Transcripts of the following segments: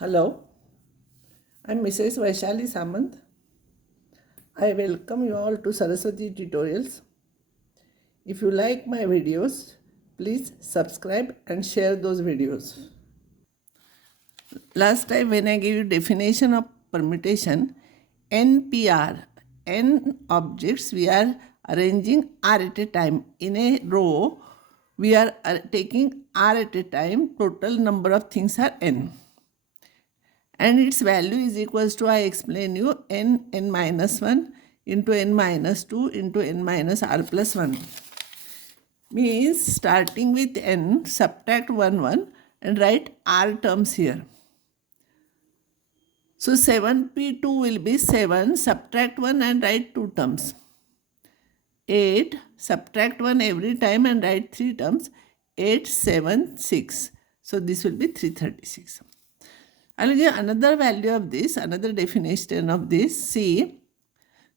Hello, I'm Mrs. Vaishali Samant. I welcome you all to Saraswati tutorials. If you like my videos, please subscribe and share those videos. Last time when I gave you definition of permutation, NPR, n objects we are arranging R at a time. In a row, we are taking R at a time. Total number of things are n. And its value is equals to, I explain you, n minus 1 into n minus 2 into n minus r plus 1. Means starting with n, subtract 1 and write r terms here. So 7p2 will be 7, subtract 1 and write 2 terms. 8, subtract 1 every time and write 3 terms. 8, 7, 6. So this will be 336. I will give another value of this, another definition of this. See,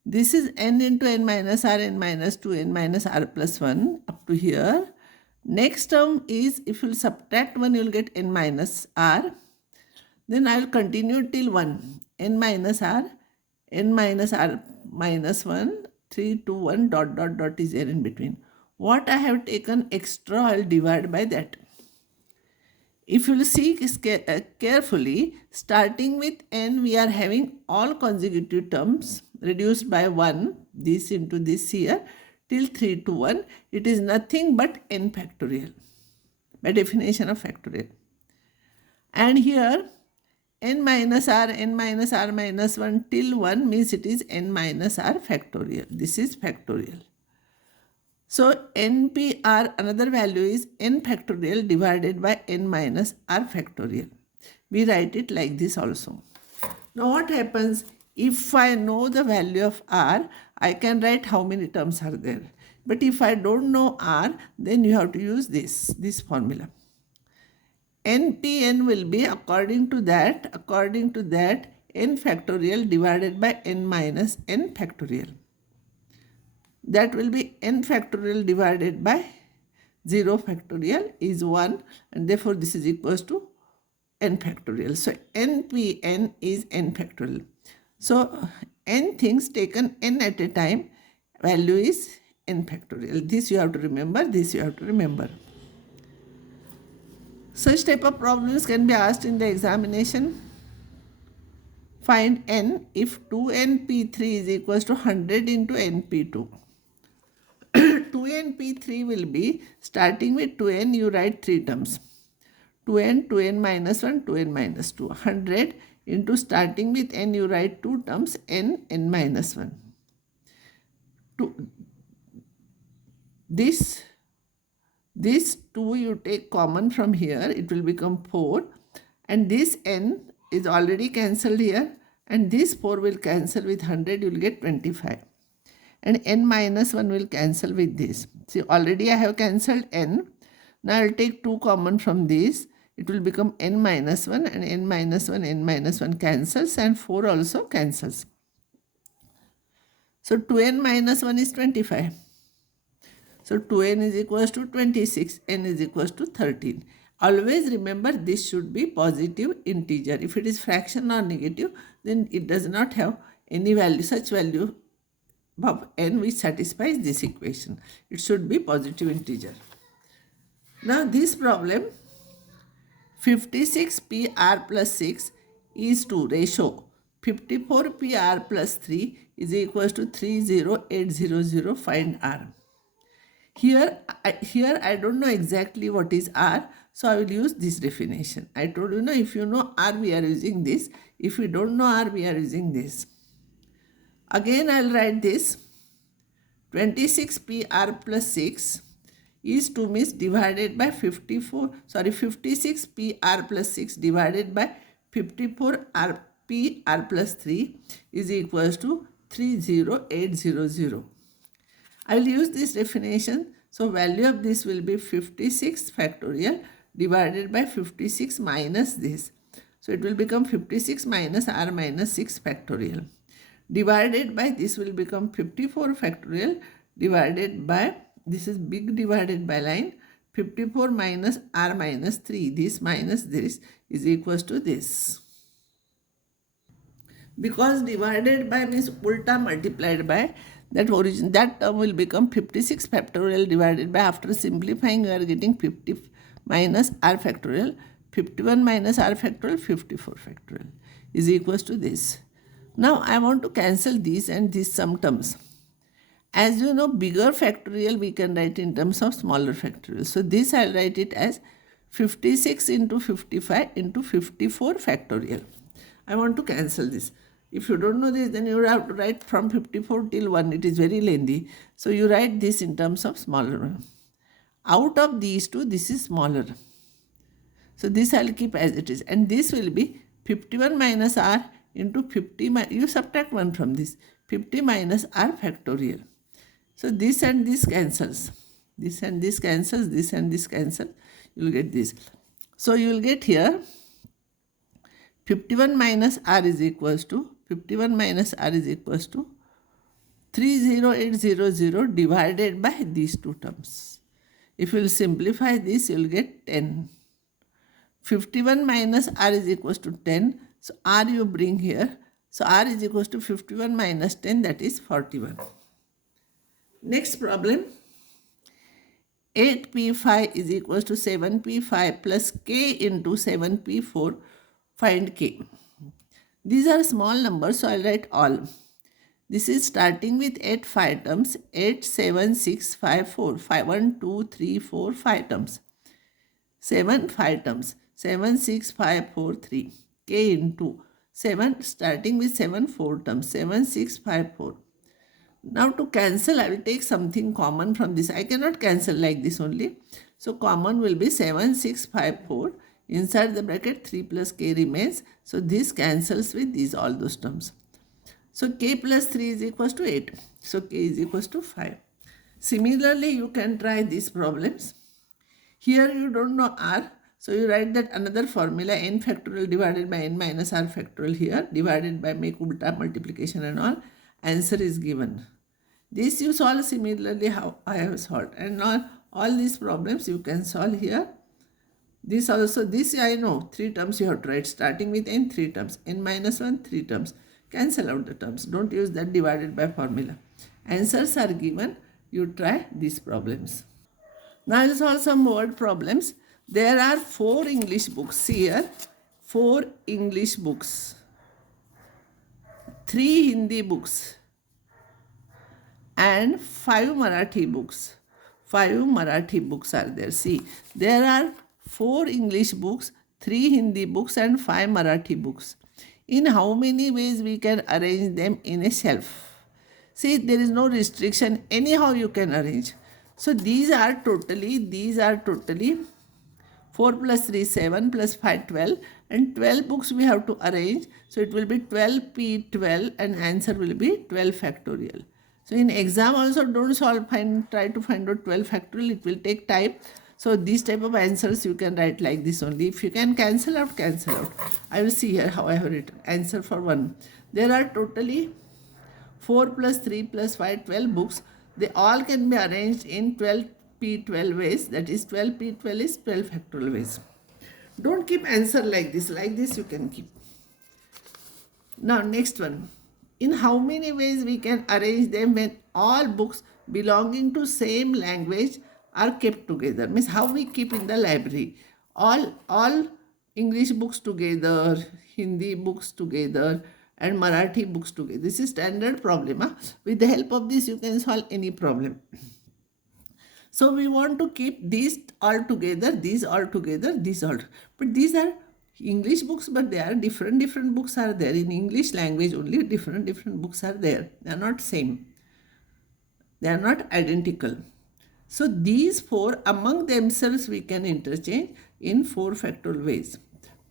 this is n into n minus r, n minus 2, n minus r plus 1 up to here. Next term is, if you will subtract 1, you will get n minus r. Then I will continue till 1. N minus r minus 1, 3, 2, 1, dot, dot, dot is there in between. What I have taken extra, I will divide by that. If you will see carefully, starting with n, we are having all consecutive terms reduced by 1, this into this here, till 3 to 1. It is nothing but n factorial, by definition of factorial. And here, n minus r minus 1 till 1 means it is n minus r factorial. This is factorial. So NPR, another value is n factorial divided by n minus r factorial. We write it like this also. Now what happens, if I know the value of r, I can write how many terms are there. But if I don't know r, then you have to use this formula. NPN will be according to that n factorial divided by n minus n factorial. That will be n factorial divided by 0 factorial is 1, and therefore this is equals to n factorial. So NPN is n factorial. So n things taken n at a time, value is n factorial. This you have to remember, this you have to remember. Such type of problems can be asked in the examination. Find n if 2np3 is equals to 100 into np2. 2np3 will be, starting with 2n, you write 3 terms. 2n minus 1, 2n minus 2. 100 into, starting with n, you write 2 terms, n minus 1. This 2 you take common from here, it will become 4. And this n is already cancelled here. And this 4 will cancel with 100, you will get 25. And n minus 1 will cancel with this. See, already I have cancelled n. Now I will take 2 common from this. It will become n minus 1, and n minus 1 cancels, and 4 also cancels. So 2n minus 1 is 25. So 2n is equals to 26, n is equals to 13. Always remember, this should be positive integer. If it is fraction or negative, then it does not have any value, such value of n which satisfies this equation. It should be positive integer. Now this problem, 56pr plus 6 is to ratio 54pr plus 3 is equals to 30800. Find r. Here I don't know exactly what is r, so I will use this definition. I told you, if you know r, we are using this. If you don't know r, we are using this. Again, I will write this. 26pr plus 6 is 2 means divided by 56pr plus 6 divided by 54pr plus 3 is equals to 30800. I will use this definition. So value of this will be 56 factorial divided by 56 minus this. So it will become 56 minus r minus 6 factorial. Divided by this will become 54 factorial divided by, this is big divided by line, 54 minus r minus 3, this minus this is equals to this. Because divided by means ulta multiplied by, that origin, that term will become 56 factorial divided by, after simplifying you are getting 50 minus r factorial, 51 minus r factorial, 54 factorial is equals to this. Now I want to cancel these and these sum terms. As you know, bigger factorial we can write in terms of smaller factorial. So this I'll write it as 56 into 55 into 54 factorial. I want to cancel this. If you don't know this, then you have to write from 54 till 1. It is very lengthy. So you write this in terms of smaller one. Out of these two, this is smaller. So this I'll keep as it is. And this will be 51 minus r into 50, you subtract 1 from this. 50 minus r factorial. So this and this cancels. This and this cancels. This and this cancel. You will get this. So you will get here 51 minus r is equals to 30800 divided by these two terms. If you will simplify this, you will get 10. 51 minus r is equals to 10. So r you bring here. So r is equals to 51 minus 10, that is 41. Next problem. 8p5 is equals to 7p5 plus k into 7p4. Find k. These are small numbers, so I'll write all. This is starting with 8 5 terms. 8, 7, 6, 5, 4. 5, 1, 2, 3, 4, 5 terms. 7, 5 terms. 7, 6, 5, 4, 3. K into 7, starting with 7, 4 terms. 7, 6, 5, 4. Now to cancel, I will take something common from this. I cannot cancel like this only. So common will be 7, 6, 5, 4. Inside the bracket 3 plus k remains. So this cancels with these, all those terms. So k plus 3 is equals to 8. So k is equals to 5. Similarly, you can try these problems. Here you don't know r. So you write that another formula, n factorial divided by n minus r factorial here, divided by make ulta multiplication and all. Answer is given. This you solve similarly how I have solved. And all these problems you can solve here. This also, this I know, 3 terms you have to write, starting with n, 3 terms, n minus 1, 3 terms. Cancel out the terms. Don't use that divided by formula. Answers are given. You try these problems. Now I will solve some word problems. There are 4 English books here. 4 English books. 3 Hindi books. And 5 Marathi books. 5 Marathi books are there. See, there are 4 English books, 3 Hindi books and 5 Marathi books. In how many ways we can arrange them in a shelf? See, there is no restriction. Anyhow you can arrange. So these are totally 4 plus 3, 7 plus 5, 12. And 12 books we have to arrange. So it will be 12p12 and answer will be 12 factorial. So in exam also don't solve, try to find out 12 factorial. It will take time. So these type of answers you can write like this only. If you can cancel out, cancel out. I will see here how I have written. Answer for 1. There are totally 4 plus 3 plus 5, 12 books. They all can be arranged in 12p12 ways. That is 12p12 is 12 factorial ways. Don't keep answer like this. Like this you can keep. Now next one. In how many ways we can arrange them when all books belonging to same language are kept together? Means how we keep in the library. All English books together, Hindi books together and Marathi books together. This is standard problem. Huh? With the help of this you can solve any problem. So we want to keep these all together, these all together, these all. But these are English books, but they are different books are there. In English language only different books are there. They are not same. They are not identical. So these 4 among themselves we can interchange in 4 factorial ways.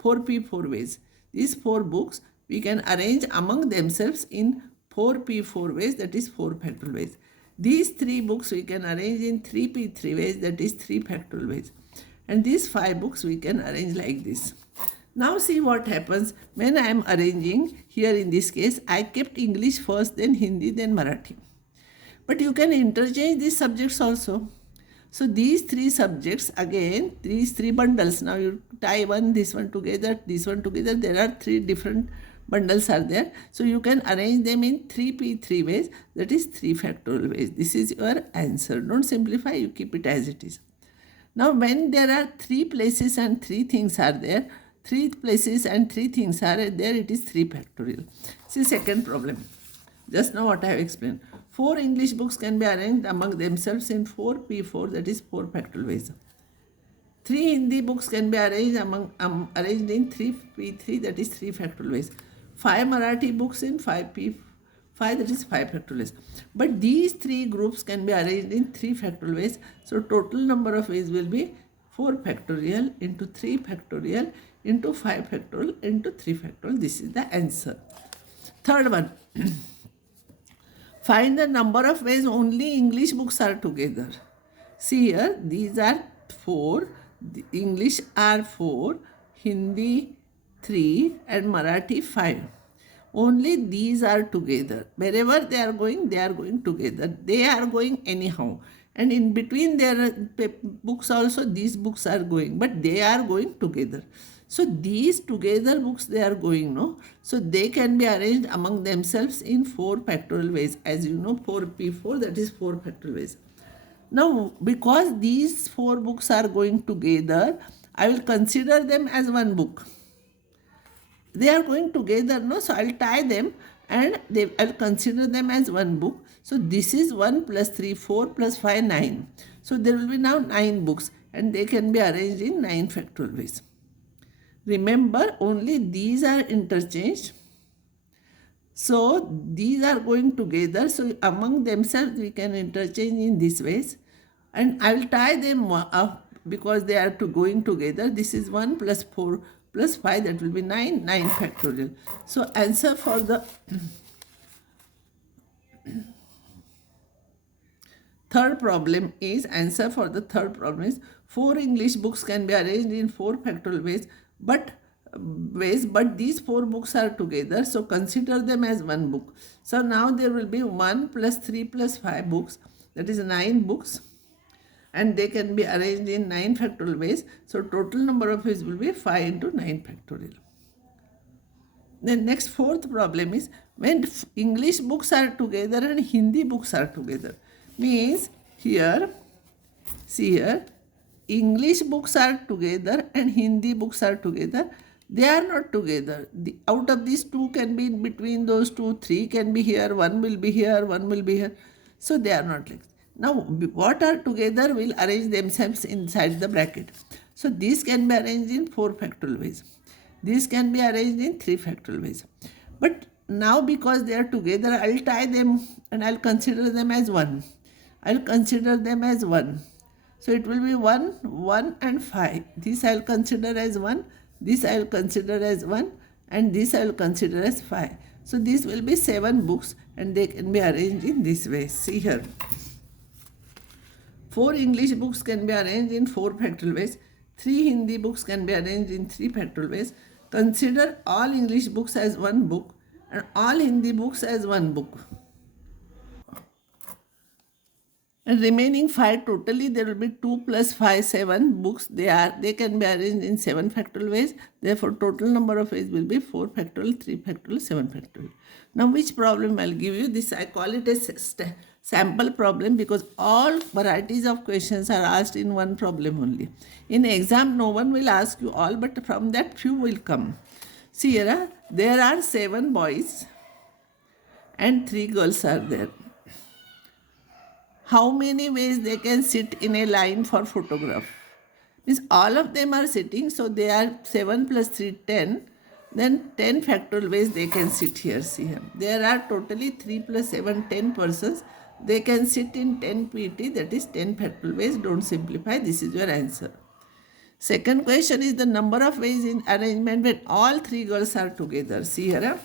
4p4 ways. These 4 books we can arrange among themselves in 4p4 ways, that is 4 factorial ways. These 3 books we can arrange in 3p3 ways, that is 3 factorial ways. And these 5 books we can arrange like this. Now see what happens when I am arranging. Here in this case I kept English first, then Hindi, then Marathi. But you can interchange these subjects also. So these three subjects, again, these three bundles. Now you tie this one together, this one together. There are three different bundles are there. So you can arrange them in 3p3 ways, that is 3 factorial ways. This is your answer. Don't simplify, you keep it as it is. Now when there are 3 places and 3 things are there, 3 places and 3 things are there, it is 3 factorial. See second problem. Just now what I have explained. 4 English books can be arranged among themselves in 4p4, that is 4 factorial ways. 3 Hindi books can be arranged arranged in 3p3, that is 3 factorial ways. 5 Marathi books in 5p5, that is 5 factorial ways. But these 3 groups can be arranged in 3 factorial ways. So total number of ways will be 4 factorial into 3 factorial into 5 factorial into 3 factorial. This is the answer. Third one. Find the number of ways only English books are together. See here, these are 4, the English are 4, Hindi 3 and Marathi 5. Only these are together. Wherever they are going together. They are going anyhow. And in between their books also, these books are going, but they are going together. So these together books they are going, no? So they can be arranged among themselves in 4 factorial ways. As you know, 4p4, that is 4 factorial ways. Now, because these 4 books are going together, I will consider them as one book. They are going together, no? So I will tie them and I will consider them as one book. So this is 1 plus 3, 4 plus 5, 9. So there will be now 9 books and they can be arranged in 9 factorial ways. Remember, only these are interchanged. So these are going together. So among themselves we can interchange in these ways. And I will tie them up because they are going together. This is 1 plus 4 plus 5, that will be 9, 9 factorial. So answer for the third problem is, 4 English books can be arranged in 4 factorial ways, but these 4 books are together, so consider them as one book. So now there will be 1 plus 3 plus 5 books, that is 9 books, and they can be arranged in 9 factorial ways. So total number of ways will be 5 into 9 factorial. Then next fourth problem is, when English books are together and Hindi books are together, means here, see here, English books are together and Hindi books are together. They are not together. Out of these 2 can be in between those 2, 3 can be here, 1 will be here, 1 will be here. So they are not like. Now what are together will arrange themselves inside the bracket. So these can be arranged in 4 factorial ways. These can be arranged in 3 factorial ways. But now because they are together, I will tie them and I will consider them as 1. I will consider them as 1. So it will be 1, 1 and 5. This I will consider as 1. This I will consider as 1. And this I will consider as 5. So these will be 7 books and they can be arranged in this way. See here. 4 English books can be arranged in 4 factorial ways. 3 Hindi books can be arranged in 3 factorial ways. Consider all English books as one book and all Hindi books as one book. And remaining 5 totally, there will be 2 plus 5, 7 books. They can be arranged in 7 factorial ways. Therefore, total number of ways will be 4 factorial, 3 factorial, 7 factorial. Now, which problem I'll give you? This I call it a sample problem because all varieties of questions are asked in one problem only. In exam, no one will ask you all, but from that few will come. See here, there are 7 boys and 3 girls are there. How many ways they can sit in a line for photograph? Means all of them are sitting, so they are 7 plus 3, 10. Then 10 factorial ways they can sit here. See here. There are totally 3 plus 7, 10 persons. They can sit in 10 pt, that is 10 factorial ways. Don't simplify. This is your answer. Second question is the number of ways in arrangement when all 3 girls are together. See here.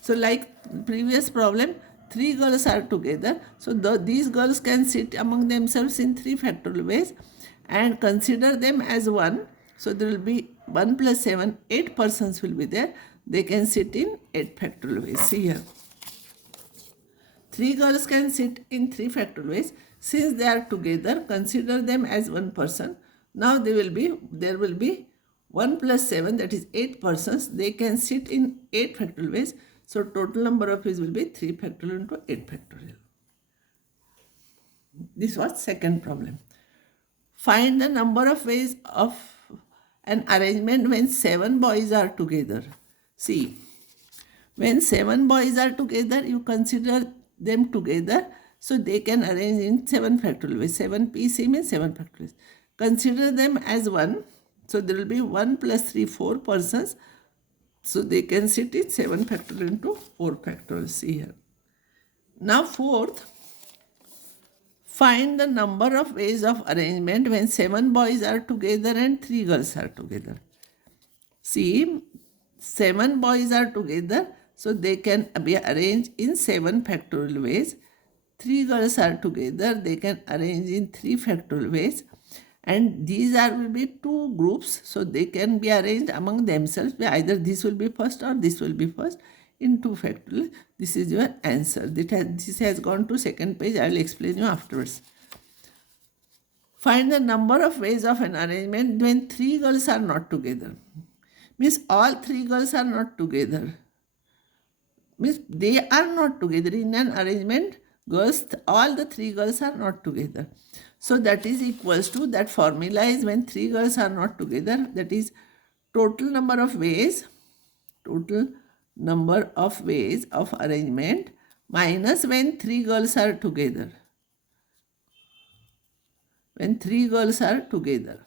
So like previous problem, 3 girls are together. So these girls can sit among themselves in 3 factorial ways and consider them as 1. So there will be 1 plus 7, 8 persons will be there. They can sit in 8 factorial ways. See here. 3 girls can sit in 3 factorial ways. Since they are together, consider them as one person. Now there will be 1 plus 7, that is 8 persons. They can sit in 8 factorial ways. So total number of ways will be 3 factorial into 8 factorial. This was second problem. Find the number of ways of an arrangement when 7 boys are together. See, when 7 boys are together, you consider them together, so they can arrange in 7 factorial ways. 7pc means 7 factorial ways. Consider them as one, so there will be 1 plus 3, 4 persons, so they can sit in 7 factorial into 4 factorial. See here. Now fourth, find the number of ways of arrangement when 7 boys are together and 3 girls are together. See, 7 boys are together, so they can be arranged in 7 factorial ways. 3 girls are together, they can arrange in 3 factorial ways. And these will be 2 groups, so they can be arranged among themselves. Either this will be first or this will be first in 2 factorial. This is your answer. This has gone to second page. I will explain you afterwards. Find the number of ways of an arrangement when 3 girls are not together. Means all 3 girls are not together. Means they are not together in an arrangement. All the 3 girls are not together. So that is equals to, that formula is when 3 girls are not together, that is total number of ways of arrangement minus when 3 girls are together. When 3 girls are together.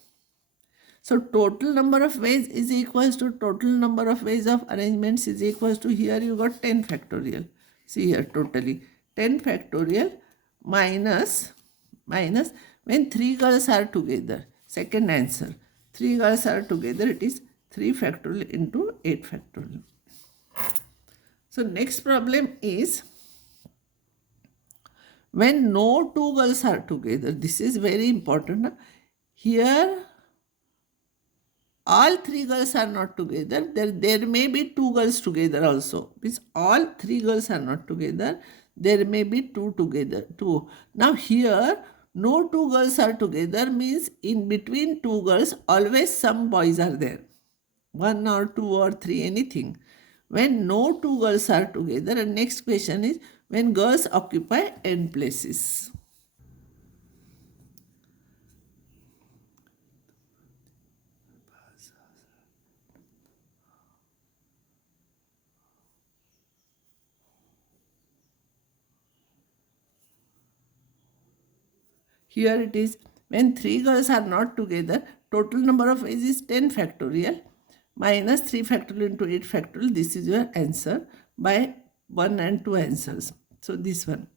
So total number of ways is equals to total number of ways of arrangements is equals to, here you got 10 factorial. See here, totally 10 factorial minus when 3 girls are together. Second answer, 3 girls are together, it is 3 factorial into 8 factorial. So next problem is when no 2 girls are together. This is very important. Here all 3 girls are not together. There may be 2 girls together also. Means all 3 girls are not together. There may be 2 together. 2. Now here no 2 girls are together means in between 2 girls always some boys are there. 1 or 2 or 3, anything. When no 2 girls are together, and next question is when girls occupy n places. Here it is, when 3 girls are not together, total number of ways is 10 factorial minus 3 factorial into 8 factorial. This is your answer by 1 and 2 answers. So this one.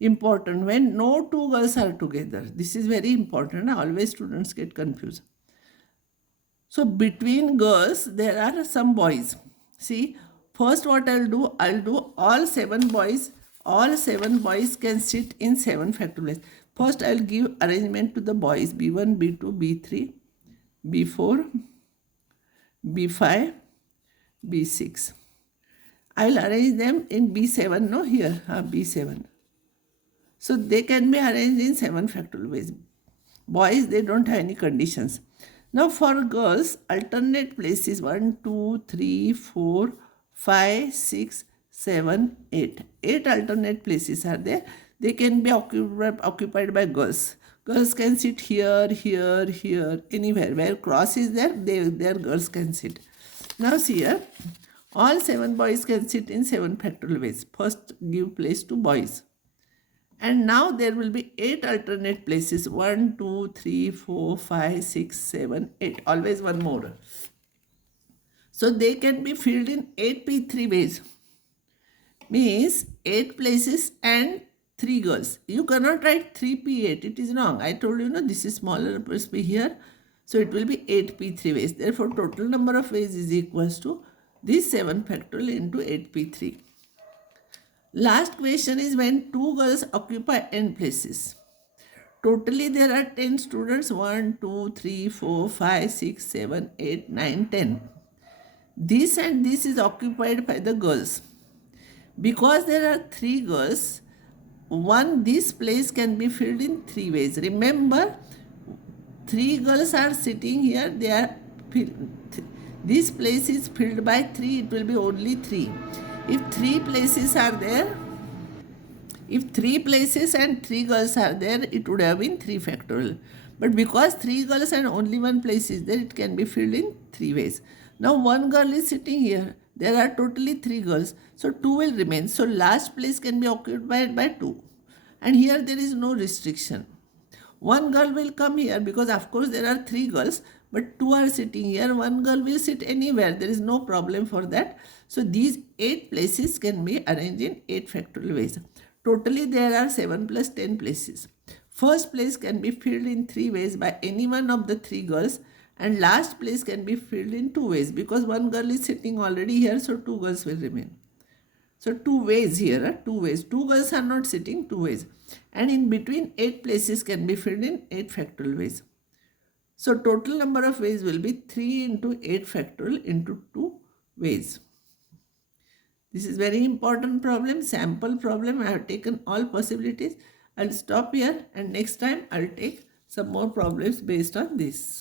Important, when no 2 girls are together. This is very important. Always students get confused. So between girls, there are some boys. See, first what I'll do all 7 boys. All 7 boys can sit in 7 factorial. First, I'll give arrangement to the boys. B1, B2, B3, B4, B5, B6. I'll arrange them in B7. No, here, B7. So they can be arranged in 7 factorial ways. Boys, they don't have any conditions. Now for girls, alternate places 1, 2, 3, 4, 5, 6, 7, 8. 8 alternate places are there. They can be occupied by girls. Girls can sit here, here, here, anywhere. Where cross is there, there girls can sit. Now see here, all 7 boys can sit in 7 factorial ways. First give place to boys. And now there will be 8 alternate places. 1, 2, 3, 4, 5, 6, 7, 8. Always one more. So they can be filled in 8p3 ways. Means 8 places and 3 girls. You cannot write 3p8. It is wrong. I told you, no, this is smaller must be here. So it will be 8p3 ways. Therefore, total number of ways is equals to this 7 factorial into 8p3. Last question is when 2 girls occupy n places. Totally there are 10 students. 1, 2, 3, 4, 5, 6, 7, 8, 9, 10. This and this is occupied by the girls. Because there are 3 girls, this place can be filled in 3 ways. Remember, 3 girls are sitting here. They are this place is filled by 3. It will be only 3. If 3 places are there, if 3 places and 3 girls are there, it would have been 3 factorial. But because 3 girls and only 1 place is there, it can be filled in 3 ways. Now 1 girl is sitting here. There are totally 3 girls. So 2 will remain. So last place can be occupied by 2. And here there is no restriction. 1 girl will come here because of course there are 3 girls, but 2 are sitting here. 1 girl will sit anywhere. There is no problem for that. So these 8 places can be arranged in 8 factorial ways. Totally there are 7 plus 10 places. First place can be filled in 3 ways by any one of the 3 girls, and last place can be filled in 2 ways because 1 girl is sitting already here, so 2 girls will remain. So 2 ways here, 2 ways. 2 girls are not sitting, 2 ways. And in between 8 places can be filled in 8 factorial ways. So total number of ways will be 3 into 8 factorial into 2 ways. This is very important problem, sample problem. I have taken all possibilities. I'll stop here and next time I'll take some more problems based on this.